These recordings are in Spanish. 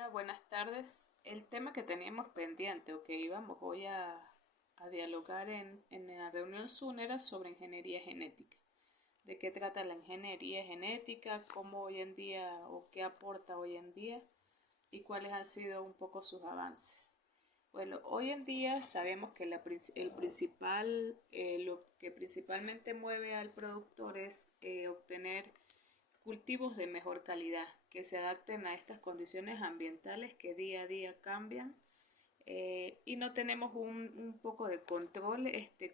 Hola, buenas tardes. El tema que teníamos pendiente o que íbamos hoy a dialogar en la reunión Zoom era sobre ingeniería genética. ¿De qué trata la ingeniería genética? ¿Cómo hoy en día o qué aporta hoy en día? ¿Y cuáles han sido un poco sus avances? Bueno, hoy en día sabemos que lo que principalmente mueve al productor es obtener cultivos de mejor calidad, que se adapten a estas condiciones ambientales que día a día cambian y no tenemos un poco de control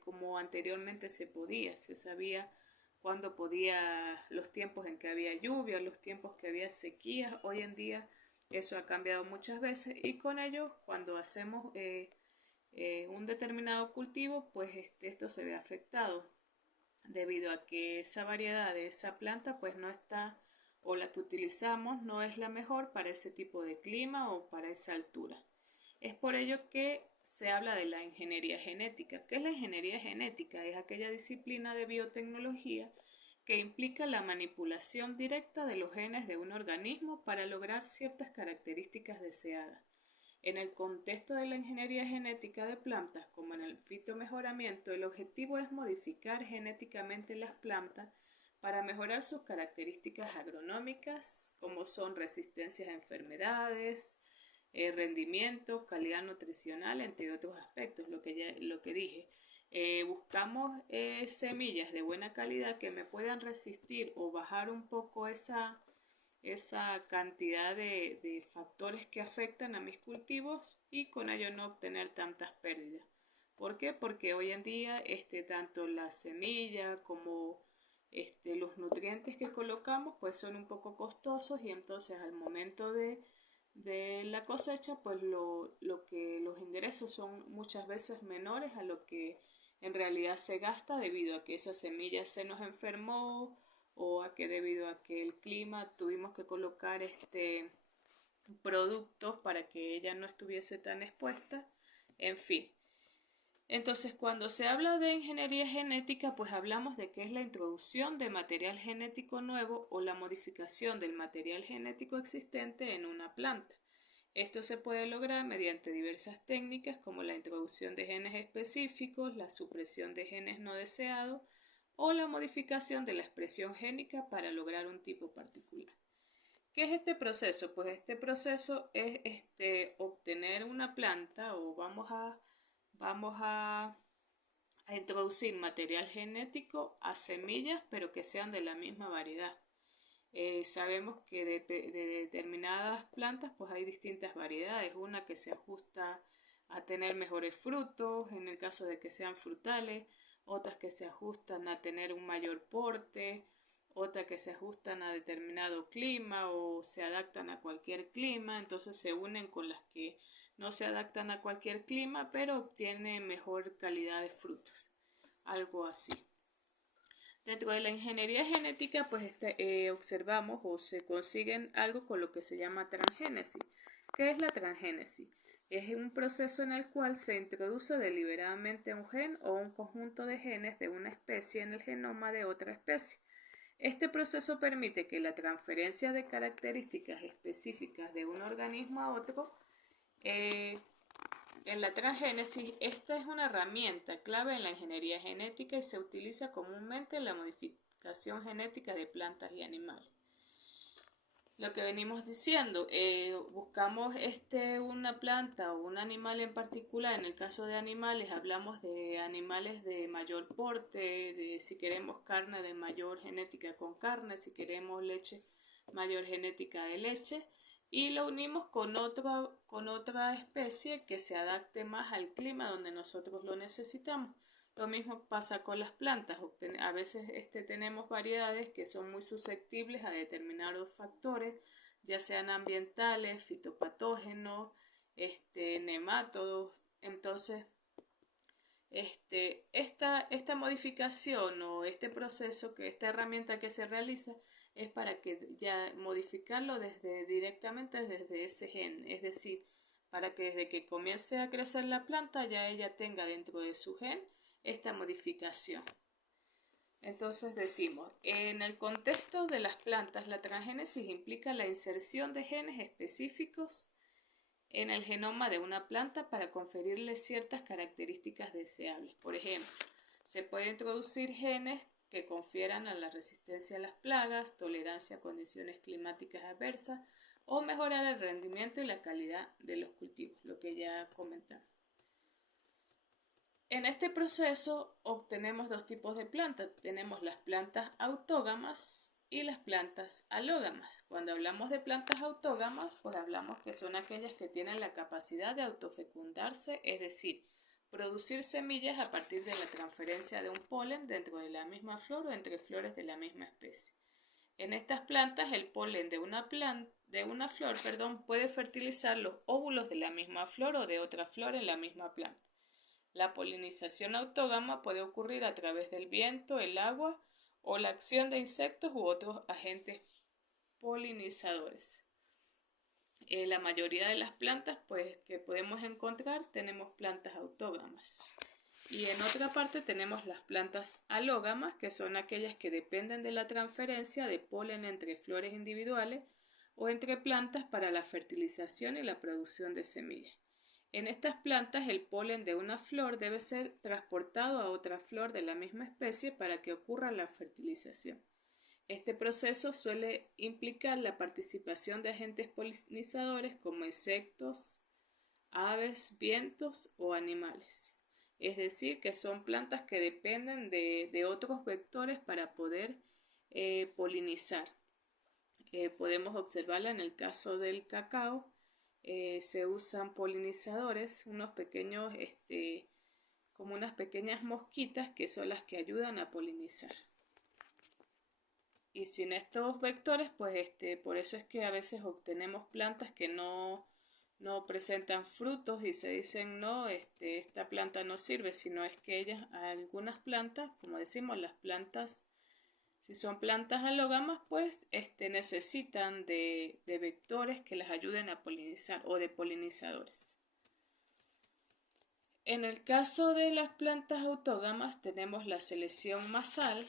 como anteriormente se podía. Se sabía cuándo podía, los tiempos en que había lluvia, los tiempos que había sequías. Hoy en día eso ha cambiado muchas veces y con ello cuando hacemos un determinado cultivo, pues esto se ve afectado debido a que esa variedad de esa planta pues no está o la que utilizamos no es la mejor para ese tipo de clima o para esa altura. Es por ello que se habla de la ingeniería genética. ¿Qué es la ingeniería genética? Es aquella disciplina de biotecnología que implica la manipulación directa de los genes de un organismo para lograr ciertas características deseadas. En el contexto de la ingeniería genética de plantas, como en el fitomejoramiento, el objetivo es modificar genéticamente las plantas para mejorar sus características agronómicas, como son resistencias a enfermedades, rendimiento, calidad nutricional, entre otros aspectos, lo que dije. Buscamos semillas de buena calidad que me puedan resistir o bajar un poco esa cantidad de factores que afectan a mis cultivos y con ello no obtener tantas pérdidas. ¿Por qué? Porque hoy en día tanto la semilla como los nutrientes que colocamos pues son un poco costosos y entonces al momento de la cosecha pues los ingresos son muchas veces menores a lo que en realidad se gasta debido a que esa semilla se nos enfermó o a que debido a que el clima tuvimos que colocar productos para que ella no estuviese tan expuesta, en fin. Entonces, cuando se habla de ingeniería genética, pues hablamos de que es la introducción de material genético nuevo o la modificación del material genético existente en una planta. Esto se puede lograr mediante diversas técnicas como la introducción de genes específicos, la supresión de genes no deseados o la modificación de la expresión génica para lograr un tipo particular. ¿Qué es este proceso? Pues este proceso es obtener una planta o vamos a introducir material genético a semillas pero que sean de la misma variedad. Sabemos que de determinadas plantas pues hay distintas variedades, una que se ajusta a tener mejores frutos, en el caso de que sean frutales, otras que se ajustan a tener un mayor porte, otras que se ajustan a determinado clima o se adaptan a cualquier clima, entonces se unen con las que no se adaptan a cualquier clima pero obtienen mejor calidad de frutos, algo así. Dentro de la ingeniería genética, pues observamos o se consiguen algo con lo que se llama transgénesis. ¿Qué es la transgénesis? Es un proceso en el cual se introduce deliberadamente un gen o un conjunto de genes de una especie en el genoma de otra especie. Este proceso permite que la transferencia de características específicas de un organismo a otro en la transgénesis, esta es una herramienta clave en la ingeniería genética y se utiliza comúnmente en la modificación genética de plantas y animales. Lo que venimos diciendo, buscamos una planta o un animal en particular. En el caso de animales, hablamos de animales de mayor porte, de si queremos carne de mayor genética con carne, si queremos leche, mayor genética de leche, y lo unimos con otra especie que se adapte más al clima donde nosotros lo necesitamos. Lo mismo pasa con las plantas. A veces tenemos variedades que son muy susceptibles a determinados factores, ya sean ambientales, fitopatógenos, nemátodos. Entonces, esta modificación o este proceso, esta herramienta que se realiza es para que ya modificarlo directamente desde ese gen, es decir, para que desde que comience a crecer la planta ya ella tenga dentro de su gen esta modificación. Entonces decimos, en el contexto de las plantas, la transgénesis implica la inserción de genes específicos en el genoma de una planta para conferirle ciertas características deseables. Por ejemplo, se puede introducir genes que confieran a la resistencia a las plagas, tolerancia a condiciones climáticas adversas o mejorar el rendimiento y la calidad de los cultivos, lo que ya comentamos. En este proceso obtenemos dos tipos de plantas. Tenemos las plantas autógamas y las plantas alógamas. Cuando hablamos de plantas autógamas, pues hablamos que son aquellas que tienen la capacidad de autofecundarse, es decir, producir semillas a partir de la transferencia de un polen dentro de la misma flor o entre flores de la misma especie. En estas plantas, el polen de una flor puede fertilizar los óvulos de la misma flor o de otra flor en la misma planta. La polinización autógama puede ocurrir a través del viento, el agua o la acción de insectos u otros agentes polinizadores. La mayoría de las plantas que podemos encontrar tenemos plantas autógamas. Y en otra parte tenemos las plantas alógamas, que son aquellas que dependen de la transferencia de polen entre flores individuales o entre plantas para la fertilización y la producción de semillas. En estas plantas el polen de una flor debe ser transportado a otra flor de la misma especie para que ocurra la fertilización. Este proceso suele implicar la participación de agentes polinizadores como insectos, aves, vientos o animales. Es decir, que son plantas que dependen de otros vectores para poder polinizar. Podemos observarla en el caso del cacao. Se usan polinizadores, unos pequeños, como unas pequeñas mosquitas que son las que ayudan a polinizar. Y sin estos vectores, pues por eso es que a veces obtenemos plantas que no presentan frutos y se dicen no, esta planta no sirve, sino es que algunas plantas, como decimos, las plantas, si son plantas alógamas, pues necesitan de vectores que las ayuden a polinizar o de polinizadores. En el caso de las plantas autógamas tenemos la selección masal,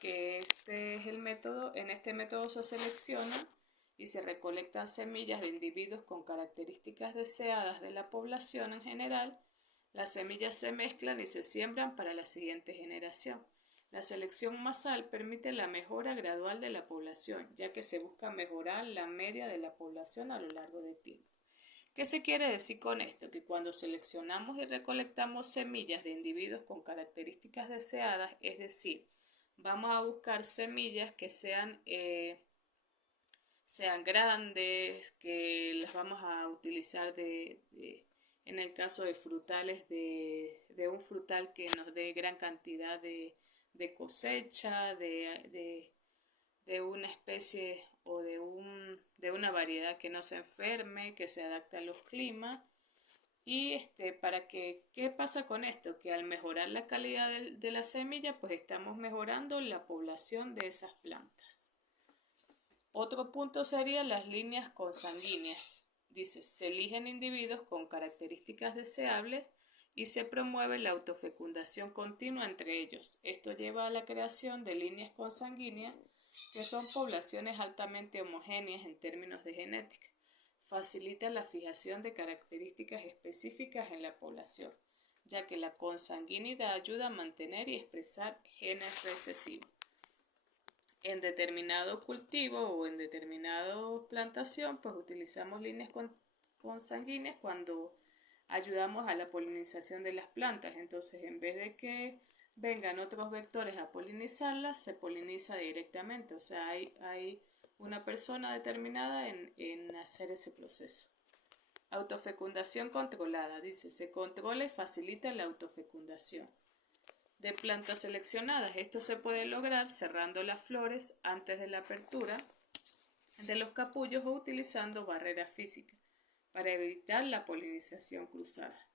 que es el método. En este método se selecciona y se recolectan semillas de individuos con características deseadas de la población en general. Las semillas se mezclan y se siembran para la siguiente generación. La selección masal permite la mejora gradual de la población, ya que se busca mejorar la media de la población a lo largo del tiempo. ¿Qué se quiere decir con esto? Que cuando seleccionamos y recolectamos semillas de individuos con características deseadas, es decir, vamos a buscar semillas que sean grandes, que las vamos a utilizar en el caso de frutales, de un frutal que nos dé gran cantidad de cosecha, de una especie o de una variedad que no se enferme, que se adapte a los climas. Y ¿qué pasa con esto? Que al mejorar la calidad de la semilla, pues estamos mejorando la población de esas plantas. Otro punto sería las líneas consanguíneas. Dice, se eligen individuos con características deseables y se promueve la autofecundación continua entre ellos. Esto lleva a la creación de líneas consanguíneas, que son poblaciones altamente homogéneas en términos de genética. Facilita la fijación de características específicas en la población, ya que la consanguinidad ayuda a mantener y expresar genes recesivos. En determinado cultivo o en determinada plantación, pues utilizamos líneas consanguíneas cuando ayudamos a la polinización de las plantas. Entonces, en vez de que vengan otros vectores a polinizarlas, se poliniza directamente. O sea, hay una persona determinada en hacer ese proceso. Autofecundación controlada. Dice, se controla y facilita la autofecundación de plantas seleccionadas. Esto se puede lograr cerrando las flores antes de la apertura de los capullos o utilizando barreras físicas para evitar la polinización cruzada.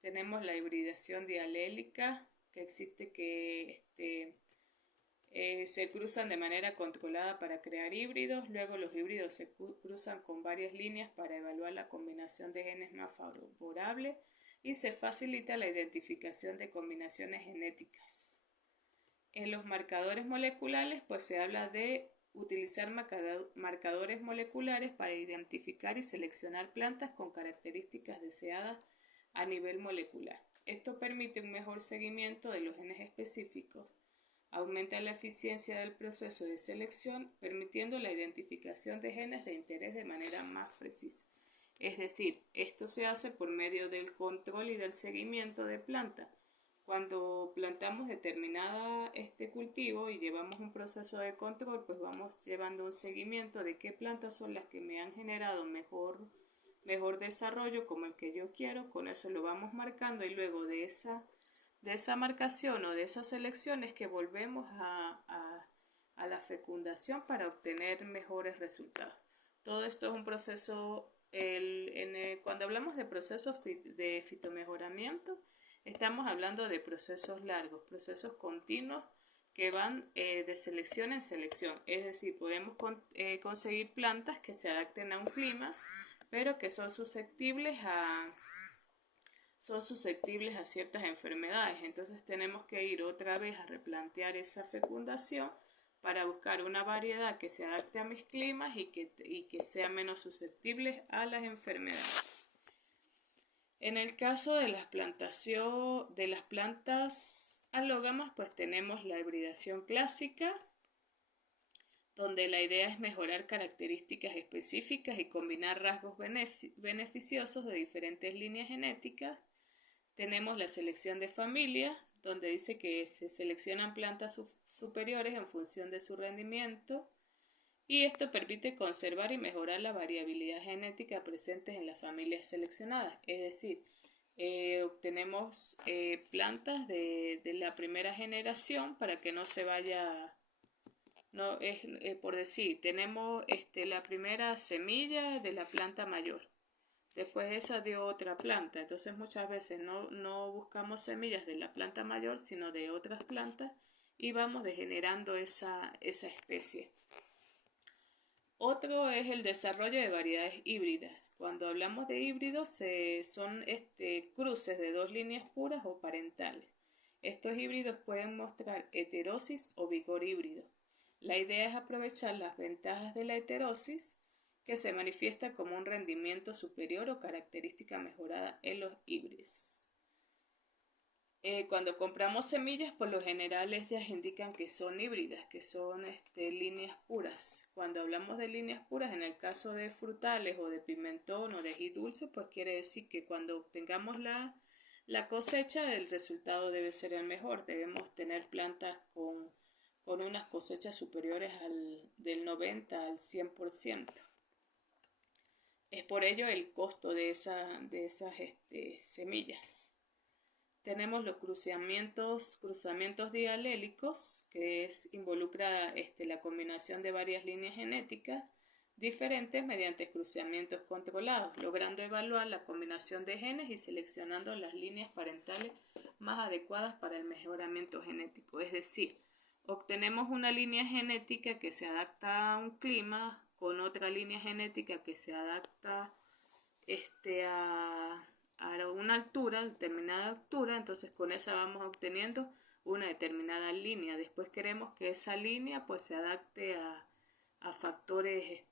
Tenemos la hibridación dialélica, que existe que se cruzan de manera controlada para crear híbridos. Luego los híbridos se cruzan con varias líneas para evaluar la combinación de genes más favorable y se facilita la identificación de combinaciones genéticas. En los marcadores moleculares, pues se habla de utilizar marcadores moleculares para identificar y seleccionar plantas con características deseadas a nivel molecular. Esto permite un mejor seguimiento de los genes específicos, aumenta la eficiencia del proceso de selección, permitiendo la identificación de genes de interés de manera más precisa. Es decir, esto se hace por medio del control y del seguimiento de plantas. Cuando plantamos determinada cultivo y llevamos un proceso de control, pues vamos llevando un seguimiento de qué plantas son las que me han generado mejor desarrollo como el que yo quiero. Con eso lo vamos marcando y luego de esa marcación o de esas selecciones que volvemos a la fecundación para obtener mejores resultados. Todo esto es un proceso, cuando hablamos de procesos de fitomejoramiento, estamos hablando de procesos largos, procesos continuos que van de selección en selección. Es decir, podemos conseguir plantas que se adapten a un clima, pero que son susceptibles a ciertas enfermedades. Entonces tenemos que ir otra vez a replantear esa fecundación para buscar una variedad que se adapte a mis climas y que sea menos susceptible a las enfermedades. En el caso de las plantas alógamas, pues tenemos la hibridación clásica, donde la idea es mejorar características específicas y combinar rasgos beneficiosos de diferentes líneas genéticas. Tenemos la selección de familia, donde dice que se seleccionan plantas superiores en función de su rendimiento, y esto permite conservar y mejorar la variabilidad genética presente en las familias seleccionadas. Es decir, obtenemos plantas de la primera generación para que no se vaya, no es por decir, tenemos la primera semilla de la planta mayor, después esa dio otra planta. Entonces muchas veces no buscamos semillas de la planta mayor, sino de otras plantas, y vamos degenerando esa especie. Otro es el desarrollo de variedades híbridas. Cuando hablamos de híbridos, son cruces de dos líneas puras o parentales. Estos híbridos pueden mostrar heterosis o vigor híbrido. La idea es aprovechar las ventajas de la heterosis, que se manifiesta como un rendimiento superior o característica mejorada en los híbridos. Cuando compramos semillas, por lo general ellas indican que son híbridas, que son líneas puras. Cuando hablamos de líneas puras, en el caso de frutales o de pimentón o de ají dulce, pues quiere decir que cuando obtengamos la cosecha, el resultado debe ser el mejor. Debemos tener plantas con unas cosechas superiores del 90 al 100%. Es por ello el costo de esas semillas. Tenemos los cruzamientos dialélicos, que involucra la combinación de varias líneas genéticas diferentes mediante cruzamientos controlados, logrando evaluar la combinación de genes y seleccionando las líneas parentales más adecuadas para el mejoramiento genético. Es decir, obtenemos una línea genética que se adapta a un clima con otra línea genética que se adapta a una determinada altura. Entonces con esa vamos obteniendo una determinada línea. Después queremos que esa línea pues se adapte a factores,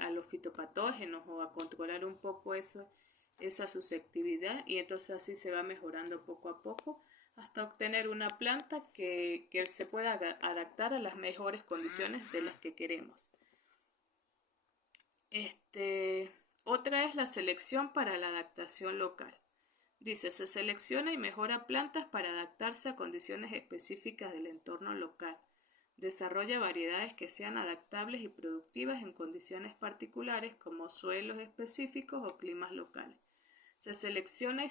a los fitopatógenos, o a controlar un poco esa susceptibilidad, y entonces así se va mejorando poco a poco hasta obtener una planta que se pueda adaptar a las mejores condiciones de las que queremos. Otra es la selección para la adaptación local. Dice, se selecciona y mejora plantas para adaptarse a condiciones específicas del entorno local. Desarrolla variedades que sean adaptables y productivas en condiciones particulares como suelos específicos o climas locales. Se selecciona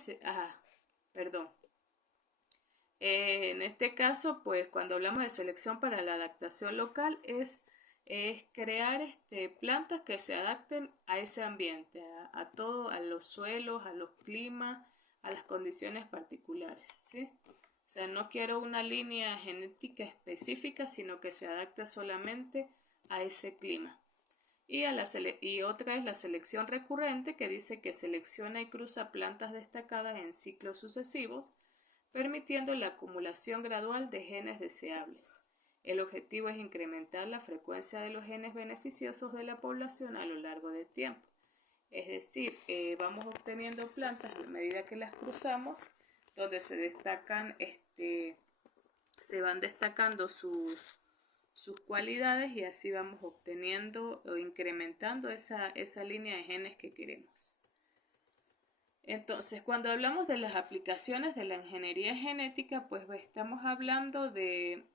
en este caso, pues cuando hablamos de selección para la adaptación local es crear plantas que se adapten a ese ambiente, a los suelos, a los climas, a las condiciones particulares, ¿sí? O sea, no quiero una línea genética específica, sino que se adapte solamente a ese clima. Y otra es la selección recurrente, que dice que selecciona y cruza plantas destacadas en ciclos sucesivos, permitiendo la acumulación gradual de genes deseables. El objetivo es incrementar la frecuencia de los genes beneficiosos de la población a lo largo del tiempo. Es decir, vamos obteniendo plantas a medida que las cruzamos, donde se van destacando sus cualidades y así vamos obteniendo o incrementando esa línea de genes que queremos. Entonces, cuando hablamos de las aplicaciones de la ingeniería genética, pues estamos hablando de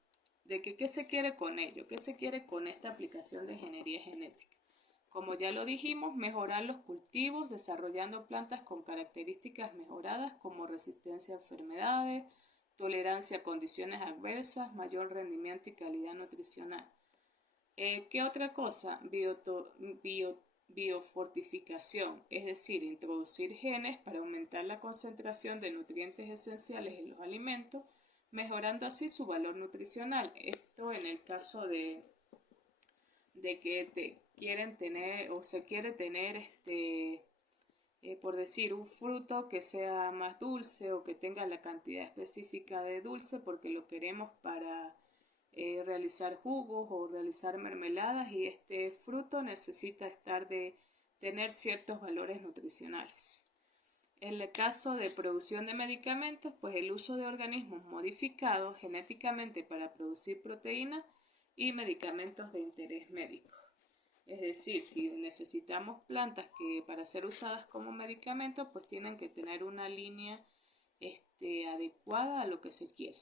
qué se quiere con ello, qué se quiere con esta aplicación de ingeniería genética. Como ya lo dijimos, mejorar los cultivos desarrollando plantas con características mejoradas como resistencia a enfermedades, tolerancia a condiciones adversas, mayor rendimiento y calidad nutricional. ¿Qué otra cosa? Biofortificación, es decir, introducir genes para aumentar la concentración de nutrientes esenciales en los alimentos, mejorando así su valor nutricional. Esto en el caso de que quieren tener o se quiere tener por decir un fruto que sea más dulce o que tenga la cantidad específica de dulce porque lo queremos para realizar jugos o realizar mermeladas, y este fruto necesita tener ciertos valores nutricionales. En el caso de producción de medicamentos, pues el uso de organismos modificados genéticamente para producir proteínas y medicamentos de interés médico. Es decir, si necesitamos plantas que para ser usadas como medicamentos, pues tienen que tener una línea adecuada a lo que se quiere.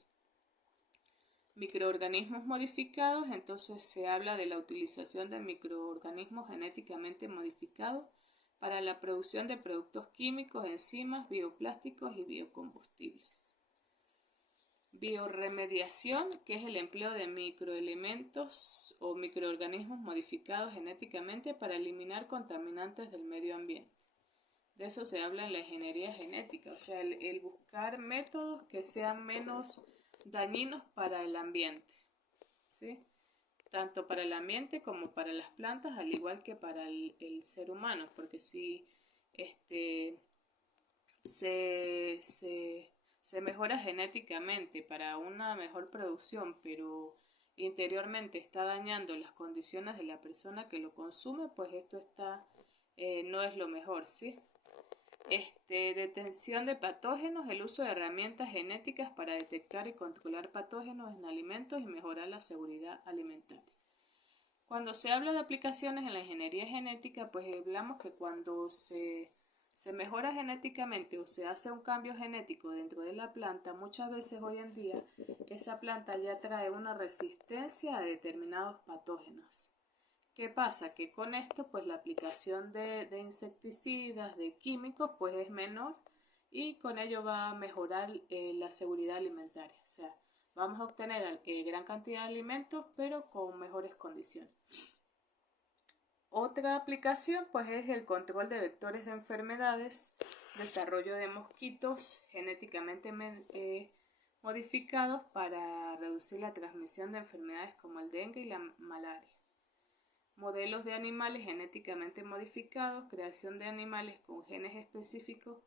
Microorganismos modificados, entonces se habla de la utilización de microorganismos genéticamente modificados para la producción de productos químicos, enzimas, bioplásticos y biocombustibles. Bioremediación, que es el empleo de microelementos o microorganismos modificados genéticamente para eliminar contaminantes del medio ambiente. De eso se habla en la ingeniería genética, o sea, el buscar métodos que sean menos dañinos para el ambiente, ¿sí? Tanto para el ambiente como para las plantas, al igual que para el ser humano, porque si se mejora genéticamente para una mejor producción, pero interiormente está dañando las condiciones de la persona que lo consume, pues esto no es lo mejor, ¿sí? Detención de patógenos, el uso de herramientas genéticas para detectar y controlar patógenos en alimentos y mejorar la seguridad alimentaria. Cuando se habla de aplicaciones en la ingeniería genética, pues hablamos que cuando se mejora genéticamente o se hace un cambio genético dentro de la planta, muchas veces hoy en día esa planta ya trae una resistencia a determinados patógenos. ¿Qué pasa? Que con esto pues la aplicación de insecticidas, de químicos, pues es menor y con ello va a mejorar la seguridad alimentaria. O sea, vamos a obtener gran cantidad de alimentos pero con mejores condiciones. Otra aplicación pues es el control de vectores de enfermedades, desarrollo de mosquitos genéticamente modificados para reducir la transmisión de enfermedades como el dengue y la malaria. Modelos de animales genéticamente modificados, creación de animales con genes específicos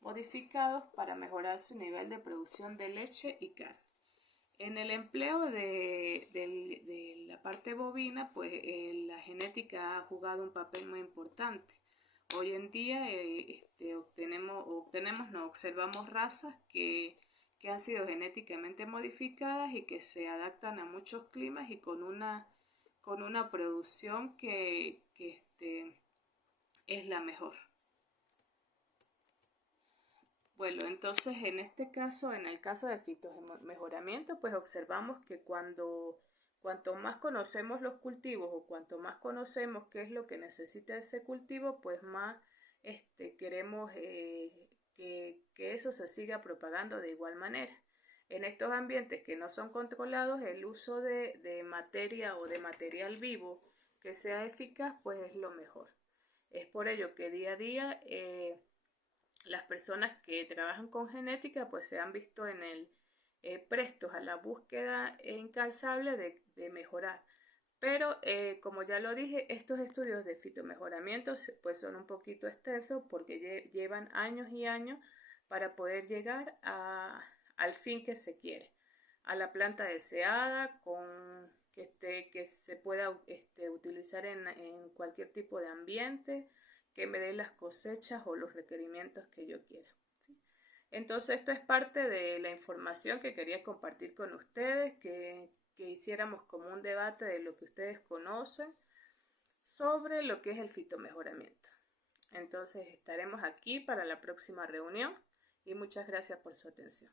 modificados para mejorar su nivel de producción de leche y carne. En el empleo de la parte bovina, pues la genética ha jugado un papel muy importante. Hoy en día observamos razas que han sido genéticamente modificadas y que se adaptan a muchos climas y con una producción que es la mejor. Bueno, entonces en este caso, en el caso de fitomejoramiento, pues observamos que cuanto más conocemos los cultivos o cuanto más conocemos qué es lo que necesita ese cultivo, pues más queremos que eso se siga propagando de igual manera. En estos ambientes que no son controlados, el uso de materia o de material vivo que sea eficaz, pues es lo mejor. Es por ello que día a día las personas que trabajan con genética pues se han visto prestos a la búsqueda incansable de mejorar. Pero como ya lo dije, estos estudios de fitomejoramiento pues son un poquito extensos porque llevan años y años para poder llegar al fin que se quiere. a la planta deseada, que se pueda utilizar en cualquier tipo de ambiente, que me dé las cosechas o los requerimientos que yo quiera. ¿Sí? Entonces esto es parte de la información que quería compartir con ustedes, que hiciéramos como un debate de lo que ustedes conocen sobre lo que es el fitomejoramiento. Entonces estaremos aquí para la próxima reunión y muchas gracias por su atención.